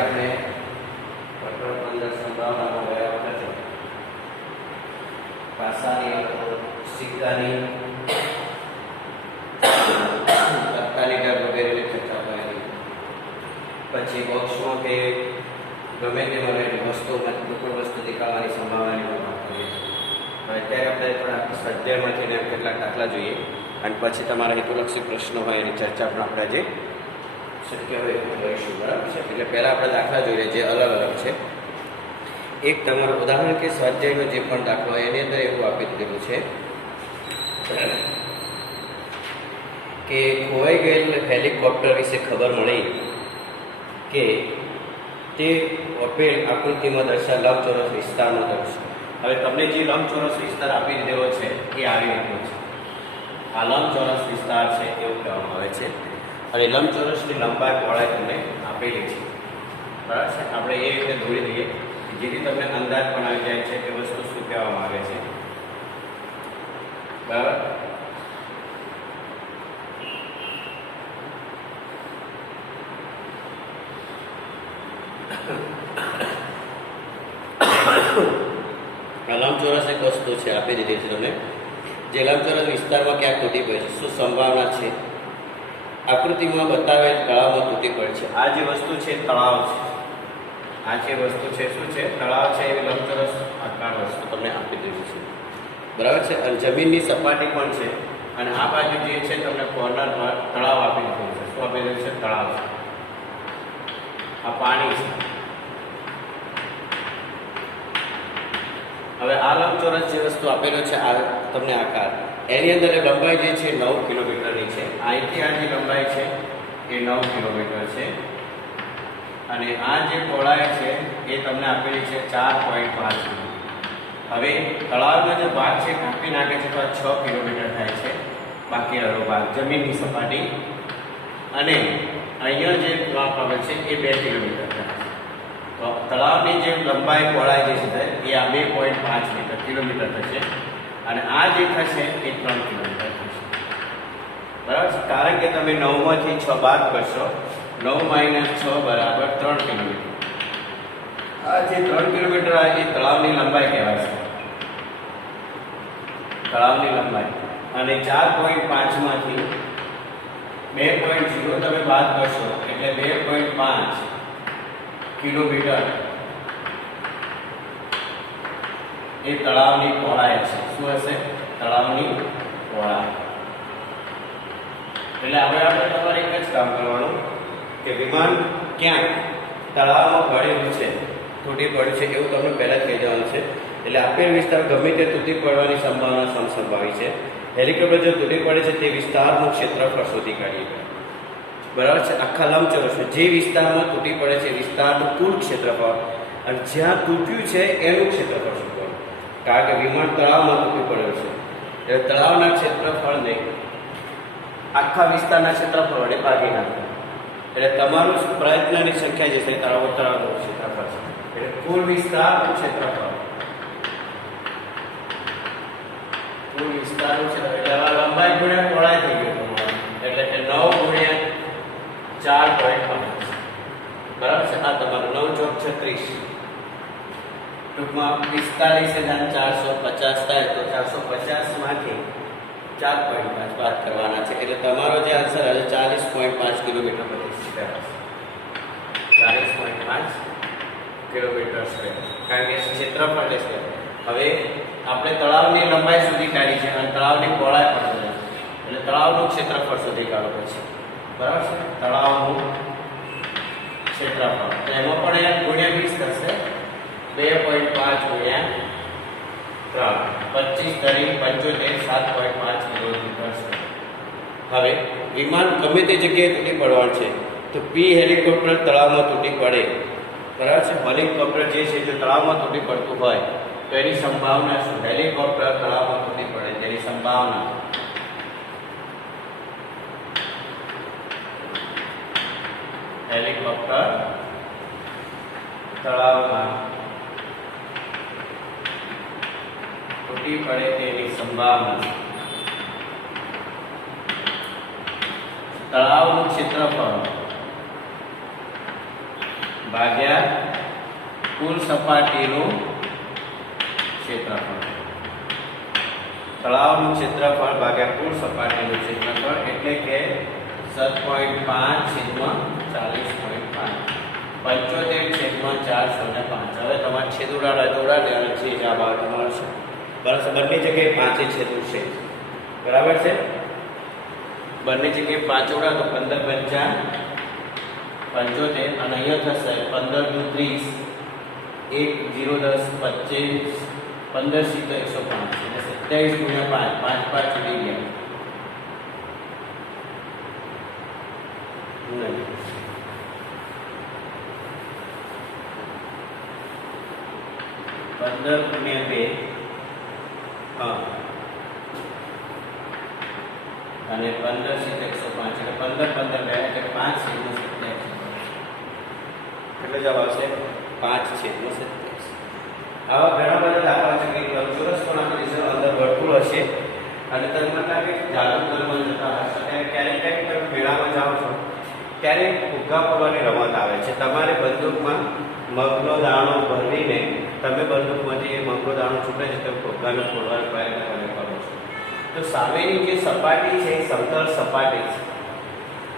આપણે પ્રકરણ 15 સંભાવનામાં ગયા વખતે પાસાની સિક્કાની તાત્કાલિક વગેરેની ચર્ચા કરેલી. પછી બોક્સમાં કે ગમે તે મળેલી વસ્તુમાં કોઈ વસ્તુ દેખાવાની સંભાવનાની વાત કરીએ. અત્યારે આપણે થોડા સ્વાધ્યાયમાંથી કેટલાક દાખલા જોઈએ અને પછી તમારા હેતુલક્ષી પ્રશ્નો હોય એની ચર્ચા પણ આપણે આજે શક્ય હોય એટલું કરીશું. બરાબર છે? એટલે પહેલાં આપણે દાખલા જોઈએ જે અલગ અલગ છે. એક તમારું ઉદાહરણ કે સ્વાધ્યાયનો જે પણ દાખલો હોય એની અંદર એવું આપી દીધેલું છે કે ખોવાઈ ગયેલ હેલિકોપ્ટર વિશે ખબર મળી કે તે આપેલ આકૃતિમાં દર્શાવેલ લંબચોરસ વિસ્તારનો દર્શાવ. હવે તમને જે લંબચોરસ વિસ્તાર આપી દીધેલો છે એ આવી રીતનો છે. આ લંબચોરસ વિસ્તાર છે એવું કહેવામાં આવે છે અને લંબચોરસની લંબાઈ પહોળાઈ તમને આપેલી છે. બરાબર છે? આપણે એ રીતે દોરી દઈએ જેથી તમને અંદાજ પણ આવી જાય છે કે વસ્તુ શું કહેવામાં આવે છે. બરાબર? લંબચોરસ એક વસ્તુ છે આપી દીધી છે તમને જે લંબચોરસ વિસ્તારમાં ક્યાંક તૂટી પડે છે. શું સંભાવના છે? આકૃતિમાં બતાવેલ તળાવમાં તૂટી પડે છે. આ જે વસ્તુ છે તળાવ છે. આ જે વસ્તુ છે શું છે? તળાવ છે. એવી લંબચોરસ આકાર વસ્તુ તમને આપી દીધી છે. બરાબર છે? અને જમીનની સપાટી પણ છે અને આ બાજુ જે છે તમને કોર્નર પર તળાવ આપી દીધું છે. શું આપી દીધું છે? તળાવ. આ પાણી છે. હવે આ લંબચોરસ જે વસ્તુ આપેલો છે આ તમને આકાર એની અંદર લંબાઈ જે છે 9 કિલોમીટરની છે. અહીંથી આ જે લંબાઈ છે એ 9 કિલોમીટર છે અને આ જે પહોળાઈ છે એ તમને આપેલી છે 4.5. હવે તળાવનો જે ભાગ છે કાપી નાખે છે તો 6 કિલોમીટર થાય છે બાકી રહ્યો ભાગ જમીનની સપાટી અને અહીંયા જે માપ આવે છે એ 2 કિલોમીટર થાય. તો તળાવની જે લંબાઈ પહોળાઈ જે છે એ આ 2.5 કિલોમીટર થશે અને આ જે થશે એ 3 કિલોમીટર થશે. બરાબર છે? કારણ કે તમે 9 માંથી 6 બાદ કરશો 9 - 6 બરાબર 3 કિલોમીટર. આ જે 3 કિલોમીટર આવે એ તળાવની લંબાઈ કહેવાય છે. તળાવની લંબાઈ અને 4.5 માંથી 2.0 તમે બાદ કરશો એટલે 2.5 કિલોમીટર એ તળાવની પહોળાઈ છે. શું હશે? તળાવની પહોળાઈ. એટલે હવે આપણે તમારે એક જ કામ કરવાનું કે વિમાન ક્યાંક તળાવમાં પડેલું છે તૂટી પડ્યું છે એવું તમને પહેલાં જ કહી દેવાનું છે. એટલે આપેલ વિસ્તાર ગમે તે તૂટી પડવાની સંભાવના સમસંભાવી છે. હેલિકોપ્ટર જો તૂટી પડે છે તે વિસ્તારનું ક્ષેત્રફળ શોધી કાઢીએ. બરાબર છે? આખા લંબચોરસ જે વિસ્તારમાં તૂટી પડે છે વિસ્તારનું કુલ ક્ષેત્રફળ અને જ્યાં તૂટ્યું છે એનું ક્ષેત્રફળ શોધવાનું. કારણ કે વિમાન તળાવમાં તૂટી પડ્યું છે એટલે તળાવના ક્ષેત્રફળને આખા વિસ્તારના ક્ષેત્રફળ વડે ભાગી નાખો એટલે તમારું પ્રયત્નની સંખ્યા જે છે તળાવનું ક્ષેત્રફળ છે. એટલે કુલ વિસ્તારનું ક્ષેત્રફળ કુલ વિસ્તારનું ક્ષેત્રફળ એટલે હવે લંબાઈ ગુણ્યા પહોળાઈ થઈ ગયું તમારું એટલે કે 9 ગુણ્યા 4.5. બરાબર છે? આ તમારું 9 × 36 ટૂંકમાં 45,450 થાય તો 450 માંથી 4.5 બાદ કરવાના છે એટલે તમારો જે આન્સર આવે 40.5 કિલોમીટર પ્રતિ સેકન્ડ. 40.5 કિલોમીટર છે કારણ કે ક્ષેત્રફળ છે. હવે આપણે તળાવની લંબાઈ સુધી કાઢી છે અને તળાવની પહોળાઈ પણ શોધી એટલે તળાવનું ક્ષેત્રફળ સુધી કાઢવું પડશે. બરાબર છે? તળાવનું ક્ષેત્રફળ એમાં પણ એ ગુણ્યા 20 થશે. 2.5 ગુણ્યા 3 25 તરી 75 7.5 કિલોમીટર છે. હવે વિમાન ગમે તે જગ્યાએ તૂટી પડવાનું છે તો પી હેલિકોપ્ટર તળાવમાં તૂટી પડે. બરાબર છે? હેલિકોપ્ટર જે છે તે તળાવમાં તૂટી પડતું હોય તો એની સંભાવના શું? હેલિકોપ્ટર તળાવમાં તૂટી પડે તેની સંભાવના હેલિકોપ્ટર તળાવમાં તૂટી પડે તેની સંભાવના તળાવનું ક્ષેત્રફળ ભાગ્યા કુલ સપાટીનું ક્ષેત્રફળ. તળાવનું ક્ષેત્રફળ ભાગ્યા કુલ સપાટીનું ક્ષેત્રફળ એટલે કે 7.5/40.5 75/405. હવે તમારે છેદ ઉડાડે અને જે જવાબ આવે મળશે. બરાબર, બંને જગ્યાએ 5 છેદ ઉડશે. બરાબર છે, બંને જગ્યાએ 5 ઉડાડો 15 5 75 અને અહીંયા થશે 15 × 30 1 0 10 25 15 × 105 એટલે 27 × 5 5 5 ઉડી ગયા. 15 × 2 હા અને 15 × 105 એટલે 15 15 2 એટલે 5/27 એટલે જવાબ આવશે 5/27. આવા ઘણા બધા દાખલા છે કે લંબચોરસ કોણાની દિશા અંદર વર્તુળ હશે અને તમને લાગે જાદુ કરવા જતા હશે ત્યારે ક્યારેક તમે મેળામાં જાઓ છો ત્યારે ફુગ્ગા ફોડવાની રમત આવે છે. તમારે બંદૂકમાં મગનો દાણો ભરીને તમે બંદૂકમાંથી એ મગનો દાણો છૂટે છે તો ફુગ્ગાને ફોડવાનો પ્રયત્ન કરો છો. તો સામેની જે સપાટી છે એ સમતલ સપાટી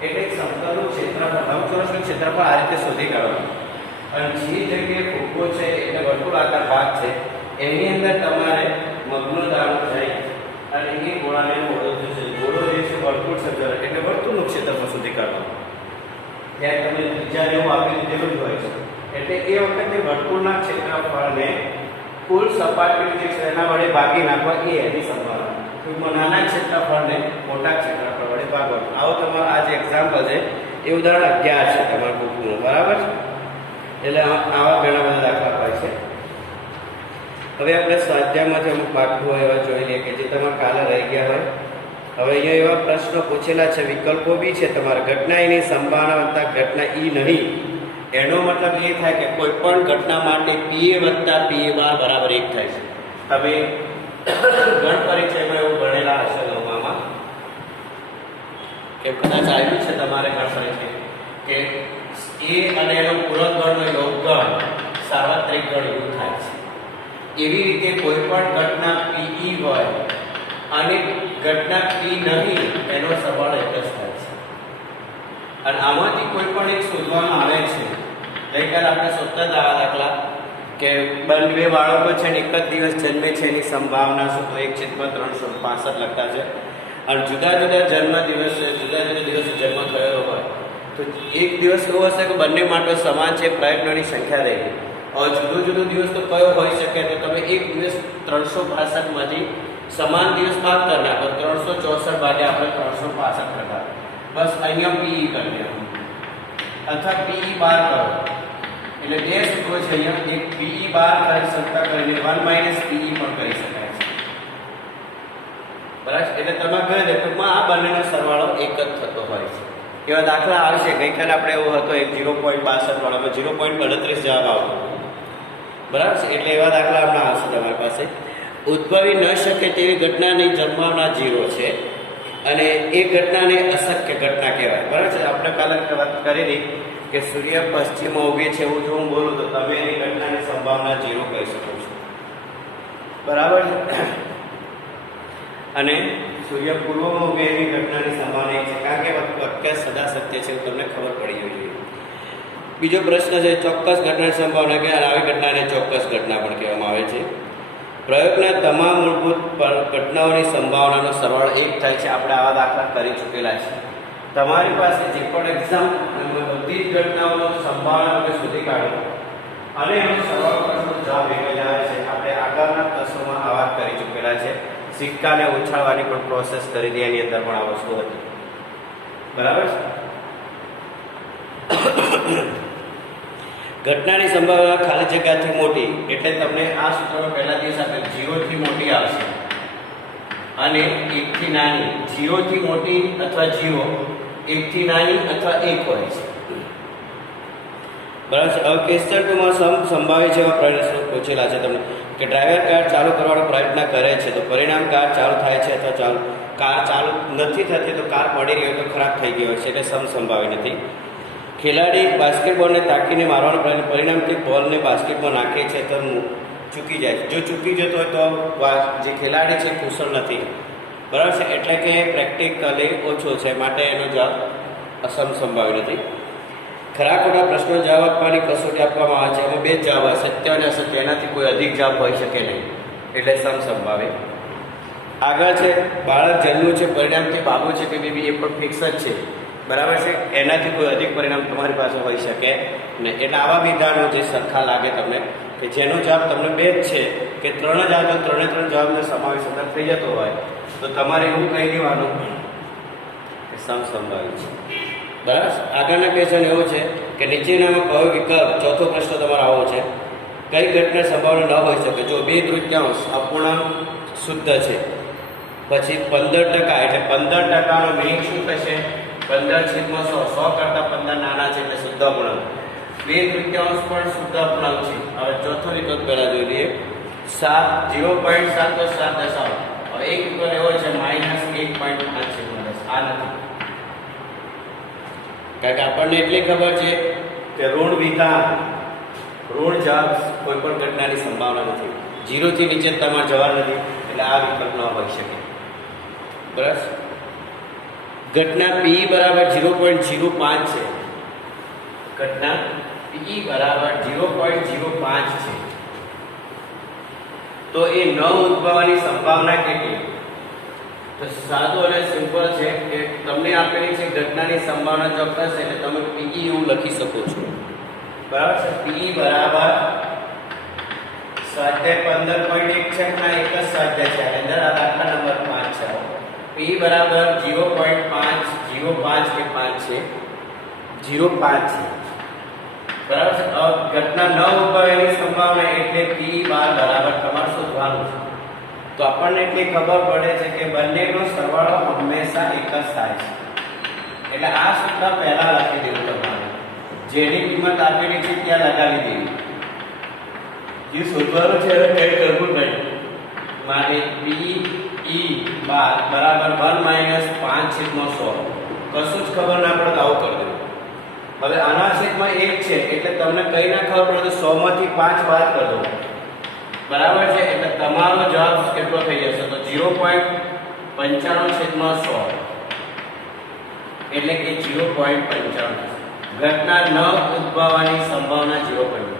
છે એટલે સમતલનું ક્ષેત્રફળ લંબચોરસનું ક્ષેત્રફળ આ રીતે શોધી કાઢવાનું. અને જે જગ્યાએ ફુગ્ગો છે એટલે વર્તુળાકાર ભાગ છે એની અંદર તમારે મગનો દાણો જાય અને એ ગોળાને ગોળો થશે. ગોળો જે છે વર્તુળ છે એટલે વર્તુળનું ક્ષેત્રફળ શોધી કાઢવાનું. ત્યારે તમે ત્રિજ્યા જેવું આપી દીધેલું જ હોય છે એટલે એ વખતે વર્તુળના ક્ષેત્રફળને કુલ સપાટી જે છે એના વડે ભાગી નાખવા એ એની સંભાવના. ટૂંકમાં નાના ક્ષેત્રફળને મોટા ક્ષેત્રફળ વડે ભાગવાનું. આવો તમારો આ જે એક્ઝામ્પલ છે એ ઉદાહરણ 11 છે તમારા બુકનું. બરાબર, એટલે આવા ઘણા બધા દાખલા હોય છે. હવે આપણે સ્વાધ્યાયમાંથી અમુક પાઠો એવા જોઈ લઈએ કે જે તમારે કાલે રહી ગયા હોય. હવે અહીંયા એવા પ્રશ્નો પૂછેલા છે, વિકલ્પો બી છે તમારા. ઘટના એની સંભાવના વત્તા ઘટના ઈ નહીં, એનો મતલબ એ થાય કે કોઈ પણ ઘટના માટે PA વત્તા PA બાર બરાબર 1 થાય છે. તમે ગણ પરીક્ષામાં એવું ભણેલા હશે લોમામાં કે કદાચ આવ્યું છે તમારે ગણ પરીક્ષા કે એ અને એનો પૂરક ગણનો યોગગણ સાર્વત્રિક ગણ એવું થાય છે. એવી રીતે કોઈ પણ ઘટના PE હોય અને ઘટના P નહીં એનો સરવાળો એક જ થાય છે. અને આમાંથી કોઈ પણ એક શોધવામાં આવે છે. ગઈકાલે આપણે શોધતા હતા આવા દાખલા કે બે બાળકો છે ને એક જ દિવસ જન્મે છે એની સંભાવના શું, તો 1/365 લખતા છે. અને જુદા જુદા જન્મ દિવસે જુદા જુદા દિવસે જન્મ થયો હોય તો એક દિવસ એવો હશે કે બંને માટે સમાન છે, પ્રયત્નોની સંખ્યા રહી. હવે જુદો જુદો દિવસ તો કયો હોઈ શકે તો તમે એક દિવસ 365માંથી સમાન દિવસ બાદ કરી નાખો. 364 ભાગે આપણે 365 કરતા બસ અહીંયા PE કરી દેવાનું અથવા PE બાર કરો એટલે બે સૂત્રો છે અહીંયા. એક PE બાર કરી શકતા કરીને 1 - PE પણ કરી શકાય છે. બરાબર, એટલે તમે કહે છે ટૂંકમાં આ બંનેનો સરવાળો એક જ થતો હોય છે. એવા દાખલા આવશે. ગઈકાલે આપણે એવો હતો એક 0.62 વાળામાં 0.38 જવાબ આવતો. બરાબર છે, એટલે એવા દાખલા હમણાં આવશે તમારી પાસે. ઉદ્ભવી ન શકે તેવી ઘટનાની સંભાવના 0 છે અને એ ઘટનાને અશક્ય ઘટના કહેવાય. બરાબર છે, આપણે કાલે વાત કરેલી કે સૂર્ય પશ્ચિમમાં ઉગે છે એવું જો હું બોલું તો તમે એની ઘટનાની સંભાવના 0 કહી શકો છો. બરાબર, અને સૂર્ય પૂર્વમાં ઉગે એવી ઘટનાની સંભાવના 1 છે કારણ કે વાક્ય સદા સત્ય છે એવું તમને ખબર પડી જોઈએ. બીજો પ્રશ્ન છે ચોક્કસ ઘટનાની સંભાવના કે આવી ઘટનાને ચોક્કસ ઘટના પણ કહેવામાં આવે છે. પ્રયોગના તમામ મૂળભૂત ઘટનાઓની સંભાવનાનો સરવાળો 1 થાય છે. આપણે આવા દાખલા કરી ચૂકેલા છે. તમારી પાસે જે પણ એક્ઝામ બધી જ ઘટનાઓનો સંભાવના આપણે શોધી કાઢો અને એનો સરવાળો કરશો જવાબ એક જ આવે છે. આપણે આગળના ક્લાસોમાં આ વાત કરી ચૂકેલા છે. સિક્કાને ઉછાળવાની પણ પ્રોસેસ કરી દે, એની અંદર પણ આ વસ્તુ હતી. બરાબર, ઘટનાની સંભાવના ખાલી જગ્યાથી મોટી એટલે તમને આ સૂત્રનો પહેલા દિવસ આપણે 0 થી મોટી આવશે અને 1 થી નાની. 0 થી મોટી અથવા 0, 1 થી નાની અથવા 1 હોય છે. બરાબર છે. હવે ક્વેશ્ચન 2 માં સંભાવિત છે એવા પ્રશ્નો પૂછેલા છે તમને કે ડ્રાઈવર કાર ચાલુ કરવાનો પ્રયત્ન કરે છે તો પરિણામ કાર ચાલુ થાય છે અથવા કાર ચાલુ નથી થતી તો કાર પડી રહી હોય તો ખરાબ થઈ ગઈ હોય છે એટલે સમસંભાવી નથી. ખેલાડી બાસ્કેટબોલને તાકીને મારવાનું પરિણામથી બોલને બાસ્કેટમાં નાખે છે તો ચૂકી જાય છે. જો ચૂકી જતો હોય તો જે ખેલાડી છે કુશળ નથી, બરાબર છે, એટલે કે પ્રેક્ટિકલી ઓછો છે, માટે એનો જવાબ અસમસંભાવી નથી. ખરા ખોટા પ્રશ્નો જવાબ આપવાની કસોટી આપવામાં આવે છે, એમાં બે જ જવાબ હોય, સત્ય અને અસત્ય, એનાથી કોઈ અધિક જવાબ હોઈ શકે નહીં, એટલે સમસંભાવે. આગળ છે બાળક જન્મ્યું છે, પરિણામથી બાબુ છે કે બેબી એ પણ ફિક્સ જ છે, બરાબર છે, એનાથી કોઈ અધિક પરિણામ તમારી પાસે હોઈ શકે નહીં. એટલે આવા વિધાનો જે સરખા લાગે તમને, કે જેનો જવાબ તમને બે જ છે કે ત્રણ જ આવે, ત્રણે જવાબનો સમાવેશ અંદર થઈ જતો હોય તો તમારે એવું કહી દેવાનું કે સમસંભાવી છે, બરાબર. આગળના ક્વેશ્ચન એવું છે કે નીચેનામાં કયો વિકલ્પ, ચોથો પ્રશ્ન તમારો આવો છે, કઈ ઘટના સંભાવના ન હોઈ શકે? જો 2/3 અપૂર્ણાંક શુદ્ધ છે, પછી 15% એટલે 15%નો મિનિંગ શું થશે? 15/100, 100 કરતાં 15 નાના છે એટલે શુદ્ધ અપૂર્ણાંક. 2/3 પણ શુદ્ધ અપૂર્ણાંક છે. હવે ચોથો વિકલ્પ પહેલા જોઈ લઈએ. 0.7 તો 7 દશાંશ. હવે એક વિકલ્પ એવો છે -1.5 છે. આ નથી, કારણ કે આપણને એટલી ખબર છે કે ઋણ વિધાન, ઋણ જવાબ કોઈ પણ ઘટનાની સંભાવના નથી. 0 થી નીચે તમારે જવાબ નથી, એટલે આ વિકલ્પ ન હોઈ શકે, બરાબર. ઘટના P બરાબર 0.05 છે. ઘટના P બરાબર 0.05 છે, તો એ ન ઉદ્ભવવાની સંભાવના કેટલી? તો સાદું અને સિમ્પલ છે કે તમને આપેલી છે ઘટનાની સંભાવના ચોક્કસ છે, એટલે તમે P એવું લખી શકો છો, બરાબર છે. P બરાબર સ્વાધ્યાય 15.1 છે, ના એક જ સ્વાધ્યાય છે, અંદર આ દાખલા નંબર 5 છે. P બરાબર 0.5 કે 5 છે, 0.5 છે, બરાબર છે. ઘટના ન ઉદ્ભવે એની સંભાવના એટલે P બરાબર તમારે શોધવાનું છે. તો આપણને એટલી ખબર પડે છે કે બંનેનો સરવાળો હંમેશા એક જ થાય છે, એટલે આ સૂત્ર પહેલા લખી દેવું તમારે, જેની કિંમત આપેલી છે ત્યાં લગાવી દેવી. જે શોધવાનું છે એને કંઈ કરવું નહીં. માટે PE બરાબર 1 - 5/100. કશું જ ખબર ના પડે તો આવું કરી દેવું. હવે આના છેદમાં 1 છે એટલે તમને કઈ ના ખબર પડે તો 100 માંથી 5 બાદ કરી દો, બરાબર છે. એટલે તમારો જવાબ કેટલો થઈ જશે? તો 0.95/100 એટલે કે 0.95. ઘટના ન ઉદ્ભવવાની સંભાવના 0.5.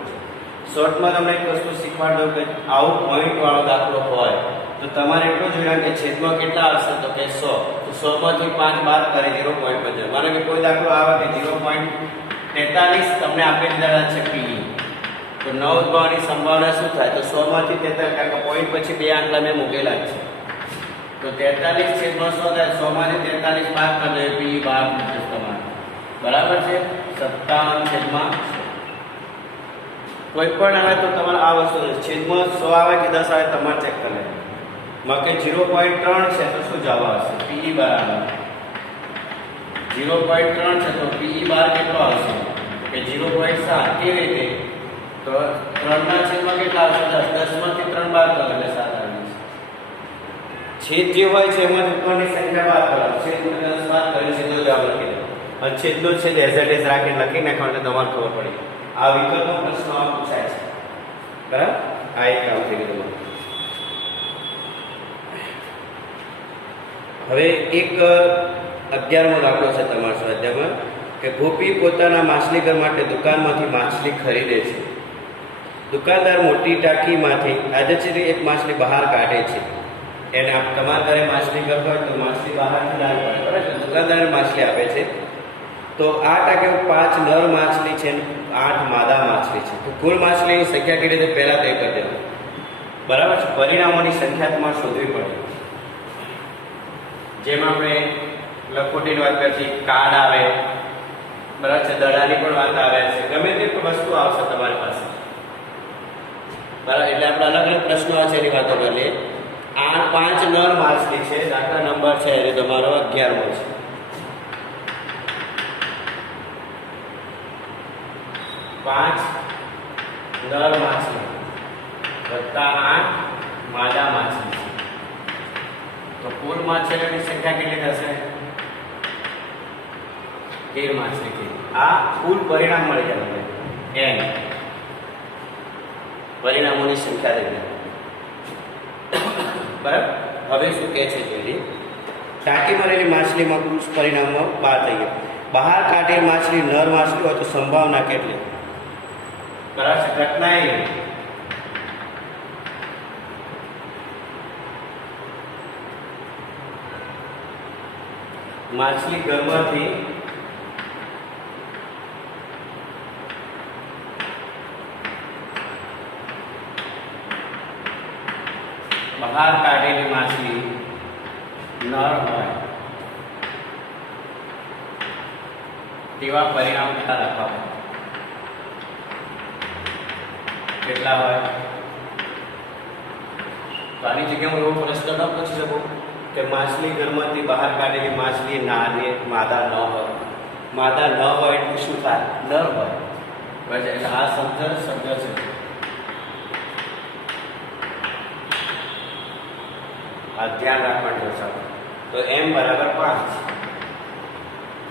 શોર્ટમાં તમને એક વસ્તુ શીખવાડ દઉં કે આવું પોઈન્ટ વાળો દાખલો હોય તો તમારે એટલું જોવાનું કે છેદમાં કેટલા આવશે? તો કે 100. તો 100 માંથી 5 બાદ કરે 0.5. માનો કે કોઈ દાખલો આવે કે 0.43 તમને આપેલ છે P, તો ન ઉદ્ભવવાની સંભાવના શું થાય? તો 100 માંથી 43, કારણ કે પોઈન્ટ પછી બે આંકડા મેં મૂકેલા છે, તો 43/100 થાય. 100 માંથી 43 બાદ કરી દો, P 12 તમારે, બરાબર છે. 57/100. કોઈ પણ આવે તો તમારે આ વસ્તુ છેદમાં 100 આવે કે 10 આવે તમારે ચેક કરી લેવું. માં કે 0.3 છે તો શું જવાબ આવશે? PE બરાબર 0.3 છે તો PE બાર કેટલો આવશે? કે 0.7. કેવી રીતે? તો 3 ના છેદમાં કેટલા આવશે? 10. 10 માંથી 3 બાદ કરો એટલે 7 આવે છે. છેદ જે હોય છે એમાં ઉપરની સંખ્યા બાદ કરો, છેદ 10 બાદ કરીને સીધો જવાબ લખી દો, અને છેદનો છેદ એઝ ઇટ ઇઝ રાખીને લખી નાખો એટલે તમારે ખબર પડી. આ વિકલ્પનો પ્રશ્ન આ પૂછાય છે, બરાબર. આ એક કામ થઈ ગયું. હવે એક 11મો દાખલો છે તમારા સ્વાધ્યાયમાં કે ગોપી પોતાના માછલીઘર માટે દુકાનમાંથી માછલી ખરીદે છે. દુકાનદાર મોટી ટાંકીમાંથી આદતથી એક માછલી બહાર કાઢે છે. એને તમારા ઘરે માછલીઘર હોય તો માછલી બહારથી લાવી પડે, બરાબર છે. દુકાનદારને માછલી આપે છે, તો આ ટાંકીમાં 5 નર માછલી છે અને 8 માદા માછલી છે. તો કુલ માછલીની સંખ્યા કેટલી? તો પહેલા તય કરી દેવું, બરાબર છે. પરિણામોની સંખ્યા તમારે શોધવી પડે. જેમ આપણે લખોટીની વાત કરીએ, કાર્ડ આવે, બરાબર છે, દડાની પણ વાત આવે છે, ગમે તે વસ્તુ આવશે તમારી પાસે, બરાબર. એટલે આપણે અલગ અલગ પ્રશ્નો છે એની વાતો કરી લઈએ. 5 નર માછલી છે, દાખલા નંબર છે એ તમારો 11મો છે. 5 નર માછલી વત્તા 8 માદા માછલી છે, તો કુલ માછલીઓની સંખ્યા કેટલી થશે? 13 માછલી થઈ. આ કુલ પરિણામ મળી જાય તમને n પરિણામોની સંખ્યા થઈ જાય. બરાબર. હવે શું કહે છે જોઈ ટાંકી ભરેલી માછલીમાં કુલ પરિણામો 12 થઈ ગયા. બહાર કાઢેલી માછલી નર માછલી હોય તો સંભાવના કેટલી? બરાબર છે. ઘટના એ માછલી ગર્ભથી બહાર કાઢેલી માછલી નર હોય તેવા પરિણામ કેટલા લખવા? કેટલા હોય? તો આની જગ્યાએ હું એવો પ્રશ્ન ન પૂછી શકું કે માછલી ગર્ભમાંથી બહાર કાઢેલી માછલી નાની માદા ન હોય. માદા ન હોય એટલે શું થાય? નર હોય. બસ એટલે આ શબ્દ છે. આ ધ્યાન રાખવાનું છે. તો m બરાબર 5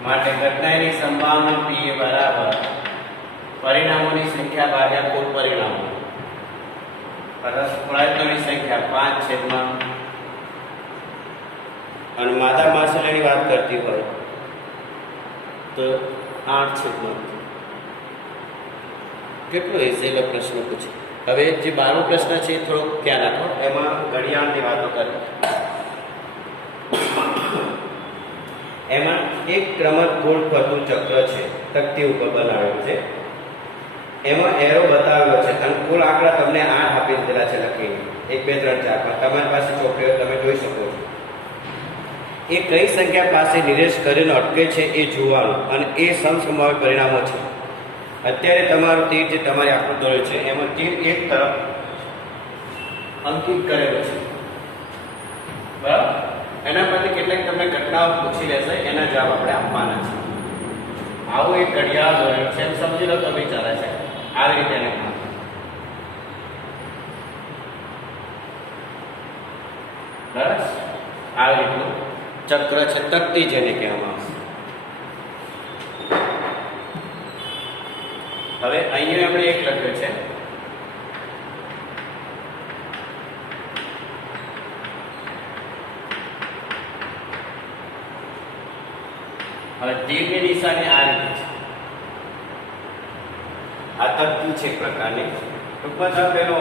માટે ઘટનાની સંભાવના p બરાબર પરિણામોની સંખ્યા ભાગ્યા કુલ પરિણામો પ્રયત્નોની સંખ્યા 5 અને માદા માછલીની વાત કરતી હોય તો 8 કેટલો સહેલો પ્રશ્ન પૂછે. હવે જે 12મો પ્રશ્ન છે એ થોડોક ધ્યાન રાખો. એમાં ઘડિયાળની વાતો કરી. એમાં એક ક્રમશ ગોળ ફરતું ચક્ર છે, તકતી ઉપર બનાવેલું છે. એમાં એરો બતાવ્યો છે અને કુલ આંકડા તમને 8 આપી દીધેલા છે લખીને 1 2 3 4 5. તમારી પાસે ચોપડીઓ તમે જોઈ શકો છો. એ કઈ સંખ્યા પાસે નિરેશ કરીને અટકે છે એ જોવાનું અને એ સમસંભાવી પરિણામો છે. અત્યારે તમારું તીર જે તમારી આકૃતિ દોરેલ છે એમાં તીર એક તરફ અંકિત કરેલો છે. બરાબર. એના પરથી કેટલીક તમને ઘટનાઓ પૂછી લેશે, એના જવાબ આપણે આપવાના છે. આવું એક ઘડિયાળ દોરેલું છે એમ સમજી લો તો ચાલે છે. આવી રીતે એને બરાબર આવી રીતનું ચક્ર છે, તકતી જેને કહેવામાં આવશે. હવે અહીંયા આપણે એક લખ્યું છે હવે તીરની નિશાની આ રીતે છે. આ તકતી છે એક પ્રકારની. ટૂંકમાં તમે પેલો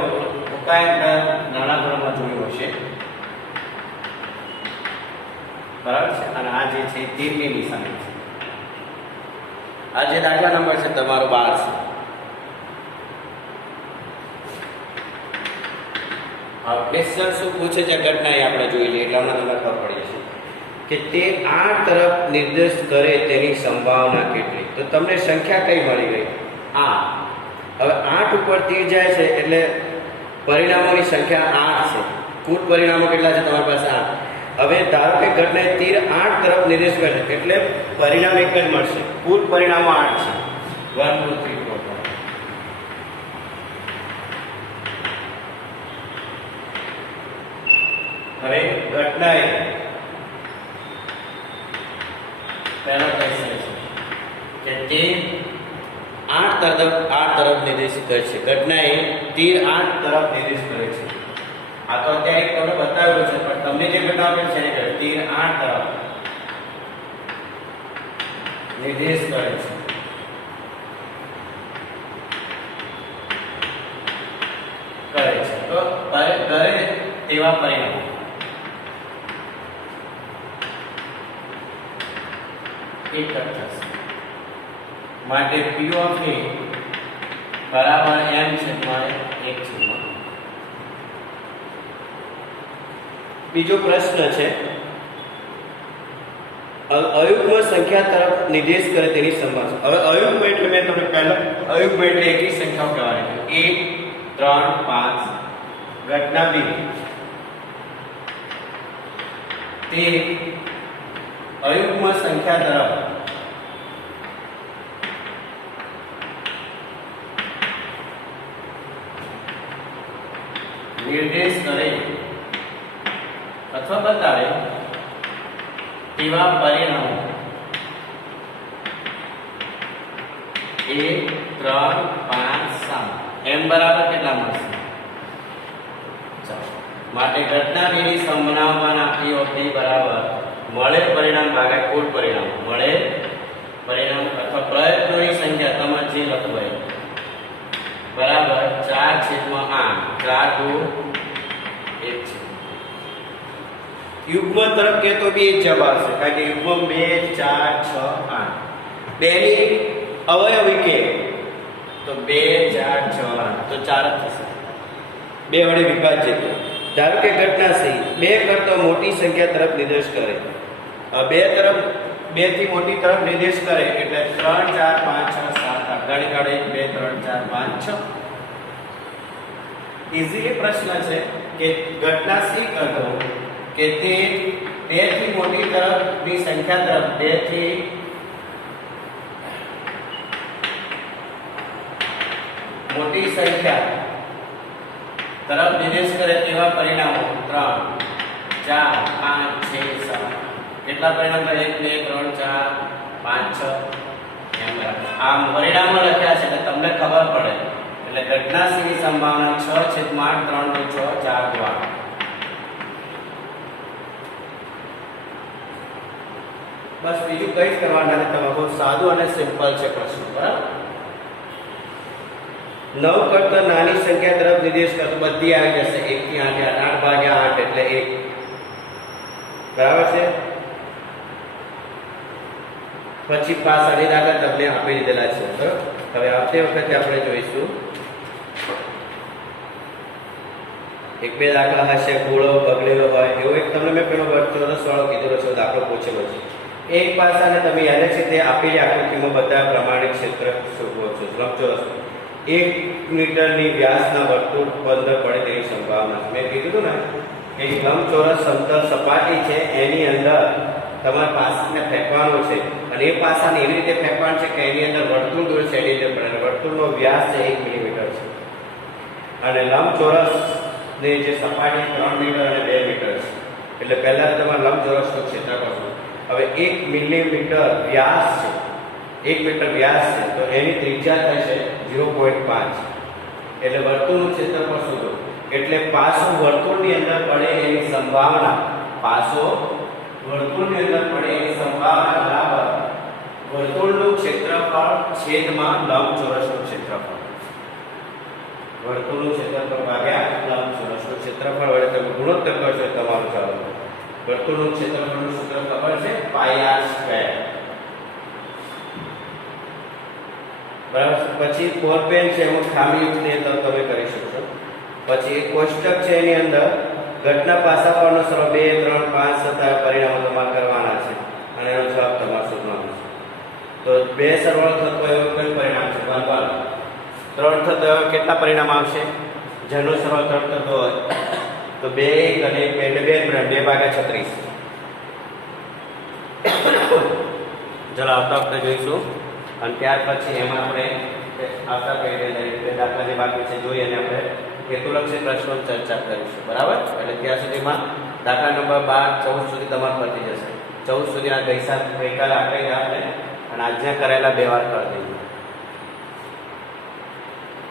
ઉકાયન નાના ધોરણમાં જોયું હશે. બરાબર છે. અને આ જે છે તીરની નિશાની છે. આ જે દાખલા નંબર છે તમારો 12 છે. ક્વેશ્ચન શું પૂછે છે ઘટના એ આપણે જોઈ લઈએ એટલે હમણાં તમને ખબર પડી જશે કે તે 8 તરફ નિર્દેશ કરે તેની સંભાવના કેટલી. તો તમને સંખ્યા કઈ મળી ગઈ? 8. હવે 8 ઉપર તીર જાય છે એટલે પરિણામોની સંખ્યા 8 છે. કુલ પરિણામો કેટલા છે તમારી પાસે? 8. હવે ધારો કે ઘટનાએ તીર 8 તરફ નિર્દેશ કરે એટલે પરિણામ એક જ મળશે. કુલ પરિણામો 8 છે. 1 2 3 4 5. હવે ઘટનાએ પહેલો ક્વેશ્ચન છે કે તે 8 તરફ નિર્દેશિત કરે છે. ઘટનાએ તીર 8 તરફ નિર્દેશ કરે છે. આ તો અત્યારે તમને બતાવેલું છે પણ તમને જે ઘટના આપેલ છે એને તીર 8 તરફ નિર્દેશ કરે છે. તો કરે તેવા પરિણામો એક થશે. માટે P of A બરાબર m છેદમાં 1 છેદમાં. બીજો પ્રશ્ન છે અયુગ્મ સંખ્યા તરફ નિર્દેશ કરે તેની સંભાવના. હવે અયુગ્મ એટલે મેં તમને પહેલા અયુગ્મ એટલે એકી સંખ્યાઓ કહેવાની. 1 3 5 ઘટના B તે અયુગ્મ સંખ્યા તરફ નિર્દેશ કરે અથવા બતાવે તેવા પરિણામો 1 3 5 7 m બરાબર કેટલા મળશે? ચાલો માટે ઘટના બેની સમ બનાવવાના p of b બરાબર મળે પરિણામ ભાગ્યા કુલ પરિણામ, મળે પરિણામ અથવા પ્રયત્નોની સંખ્યા તમે જે લખો એ બરાબર 4/8 4 2 1 છે. યુગ્મ તરફ કે તો બી જવાબ આવશે કારણ કે યુગ્મ 2 4 6 8 બેની અવયવી કે તો 2 4 6 8 તો 4 જ થશે. 2 વડે વિભાજ્ય ધારો કે ઘટના સહી 2 કરતા મોટી સંખ્યા તરફ નિર્દેશ કરે. 2 થી મોટી તરફ નિર્દેશ કરે એટલે 3 4 5 6 7 8 ગણી કાઢો 1 2 3 4 5 6. ઇઝીલી પ્રશ્ન છે કે ઘટના સહી કરતો કે તે 2 થી મોટી તરફની સંખ્યા તરફ 2 થી મોટી સંખ્યા તરફ નિર્દેશ કરે તેવા પરિણામો 3 4 5 6 7 કેટલા પરિણામ 1 2 3 4 5 6 એમ બરાબર. આમ પરિણામો લખ્યા છે એટલે તમને ખબર પડે એટલે ઘટના સહીની સંભાવના 6/8 3 × 6 4 × 8. બસ બીજું કઈ જ કરવાના નથી. તમે બહુ સાદું અને સિમ્પલ છે પ્રશ્ન બરાબર. 9 કરતા નાની સંખ્યા તરફ નિર્દેશ કરતો બધી આવી જશે 1 થી 8 8 ભાગ્યા 8 એટલે 1 બરાબર છે. પછી પાસાની દાખલા તમને આપી દીધેલા છે બરાબર. હવે આવતી વખતે આપણે જોઈશું એક બે દાખલા હશે ગોળો બગડેલો હોય એવો એક તમને મેં પેલો ચોરસ વાળો કીધેલો છે દાખલો પૂછેલો છે. એક પાસાને તમે યાદ છે તે આપેલી આકૃતિમાં બધા પ્રમાણિત ક્ષેત્ર શોધવો છો. લંબચોરસ 1 મીટરની વ્યાસના વર્તુળ બંધ પડે તેની સંભાવના મેં કીધું હતું ને કે લંબચોરસ સમતલ સપાટી છે એની અંદર તમારે પાસાને ફેંકવાનું છે અને એ પાસાને એવી રીતે ફેંકવાનું છે કે એની અંદર વર્તુળ દોર છે એની અંદર પડે. વર્તુળનો વ્યાસ છે 1 મિલીમીટર છે અને લંબચોરસ ની જે સપાટી 3 મીટર અને 2 મીટર છે. એટલે પહેલા તમારે લંબચોરસનું ક્ષેત્રફળ હવે 1 મિલીમીટર વ્યાસ છે 1 મીટર વ્યાસ છે તો એની ત્રિજ્યા થશે 0.5 એટલે વર્તુળનું ક્ષેત્રફળ શોધો. એટલે પાસો વર્તુળની અંદર પડે એની સંભાવના પાસો વર્તુળની અંદર પડે એની સંભાવના બરાબર વર્તુળનું ક્ષેત્રફળ છેદમાં લંબચોરસનું ક્ષેત્રફળ. વર્તુળનું ક્ષેત્રફળ ભાગ્યા લંબચોરસનું ક્ષેત્રફળ વડે તમે ગુણોત્તર કરશો તમારું જવાબ. વર્તુળનું ક્ષેત્રફળનું સૂત્ર ખબર છે πr². બરાબર. પછી ફોર પેન છે એમાં ખામીયુક્ત એ તો તમે કરી શકશો. પછી એક કોષ્ટક છે એની અંદર ઘટના પાસા પરનો સરળ 2 3 5 7 પરિણામો તમારે કરવાના છે અને એનો જવાબ તમારે શોધવાનો છે. તો 2 સરવાળો થતો એવો કયું પરિણામ છે? 1 1 3 થતો કેટલા પરિણામ આવશે? જેનો સરવાળો 3 થતો હોય તો 2 1 અને 2 ભાગ્યા 36. ચલો આવતા વખતે જોઈશું અને ત્યાર પછી એમાં આપણે આવતા બે દાખલાની બાકી છે જોઈ અને આપણે હેતુલક્ષી પ્રશ્નોની ચર્ચા કરીશું બરાબર. એટલે ત્યાં સુધીમાં દાખલા નંબર 12 14 સુધી તમારે પતી જશે. 14 સુધીના ગઈકાલે આપણે અને આજના કરેલા 2 વાર કરી દઈએ.